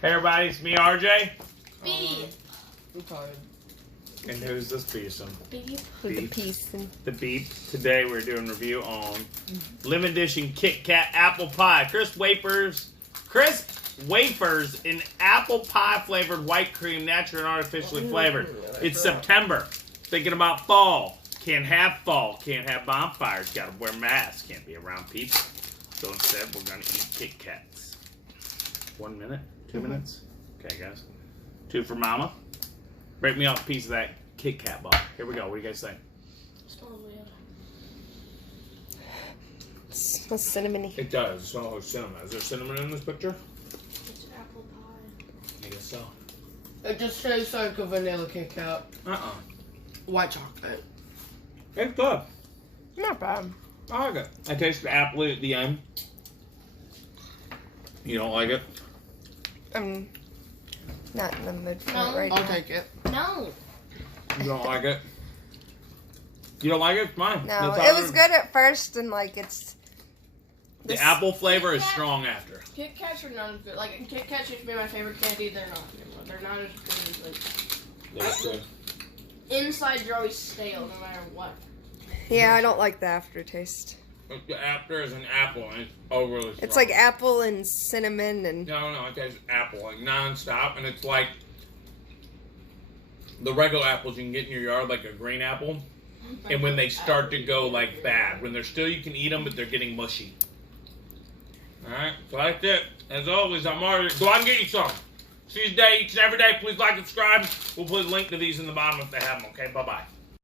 Hey everybody, it's me RJ. B. I'm tired. And who's this person? Beep. With the piece. The Beep. Today we're doing a review on Lemon Dish and Kit Kat apple pie. Crisp wafers in apple pie flavored white cream, natural and artificially flavored. It's September. Thinking about fall. Can't have fall. Can't have bonfires. Gotta wear masks. Can't be around people. So instead we're gonna eat Kit Kats. 1 minute? 2 minutes? Okay guys. 2 for mama. Break me off a piece of that Kit Kat bar. Here we go. What do you guys think? Smells weird. It smells cinnamony. It does. It smells like cinnamon. Is there cinnamon in this picture? It's apple pie. I guess so. It just tastes like a vanilla Kit Kat. White chocolate. It's good. Not bad. I like it. I taste the apple at the end. You don't like it? Not in the mood for No. it right I'll now. take it. No. You don't like it? You don't like it? It's fine. No, That's it all was right. good at first, and like it's. The apple flavor is strong after. Kit Kats are not as good. Like, Kit Kats used to be my favorite candy. They're not anymore. They're not as good as, like, That's good. inside you're always stale no matter what. Yeah, I don't like the aftertaste. The after is an apple and it's overly strong. It's like apple and cinnamon and. No, it tastes apple like non-stop, and it's like the regular apples you can get in your yard, like a green apple. And when they start to go like bad, when they're still you can eat them, but they're getting mushy. All right, so that's it. As always, I'm already go out and get you some. See you today, each and every day. Please like and subscribe. We'll put a link to these in the bottom if they have them. Okay, bye bye.